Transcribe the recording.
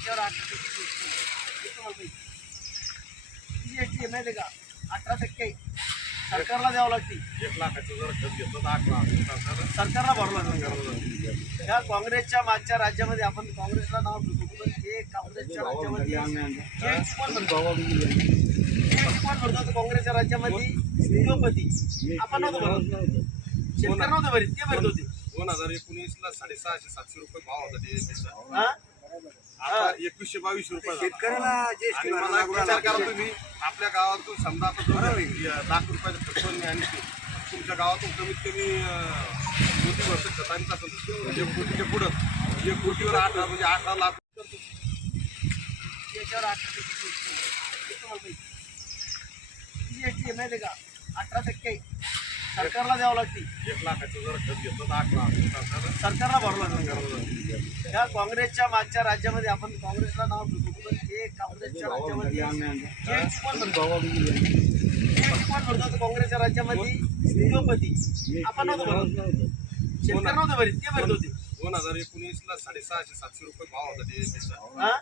त्याच्यावर 18% जीएसटी आहे माहिती आहे का? 18% सरकारला द्यावं लागते. 1,00,000चं जर खत घेतलं तर 8,00,000 सरकारला भरावं लागतं. या काँग्रेसच्या मागच्या राज्यामध्ये आपण काँग्रेसला नाव ठेवतो, पण हे काँग्रेसच्या राज्यामध्ये GST कोण भरतो? GST कोण भरतो? तर काँग्रेसच्या राज्यामध्ये उद्योगपती. आपण नव्हतो भरत, शेतकरी नव्हतं भरीत, ते भरत होते. 2019ला 650-700 रुपये भाव होता DSPचा. हा? आता 2100-2200 रुपये झाला. शेतकऱ्याला आणि मला एक विचार करा तुम्ही, आपल्या गावातून समजा आता लाख रुपयाचं खत पण आणि तुमच्या गावातून कमीत कमी 2-3 वर्ष खतांचा म्हणजे कोटीच्या पुढं 1 कोटीवर 18 म्हणजे 18 लाख करतो. त्याच्यावर 18% जीएसटी आहे माहिती आहे का? 18% सरकारला द्यावं लागते. 1,00,000चं जर खत घेतलं तर 8,00,000 सरकारला भरावं लागतं. या काँग्रेसच्या मागच्या राज्यामध्ये आपण काँग्रेसला नाव ठेवतो, पण हे काँग्रेसच्या राज्यामध्ये GST कोण भरतो? GST कोण भरतो? तर काँग्रेसच्या राज्यामध्ये उद्योगपती. आपण नव्हतो भरत, शेतकरी नव्हतं भरीत, ते भरत होते. 2019ला 650-700 रुपये भाव होता DSPचा. हा?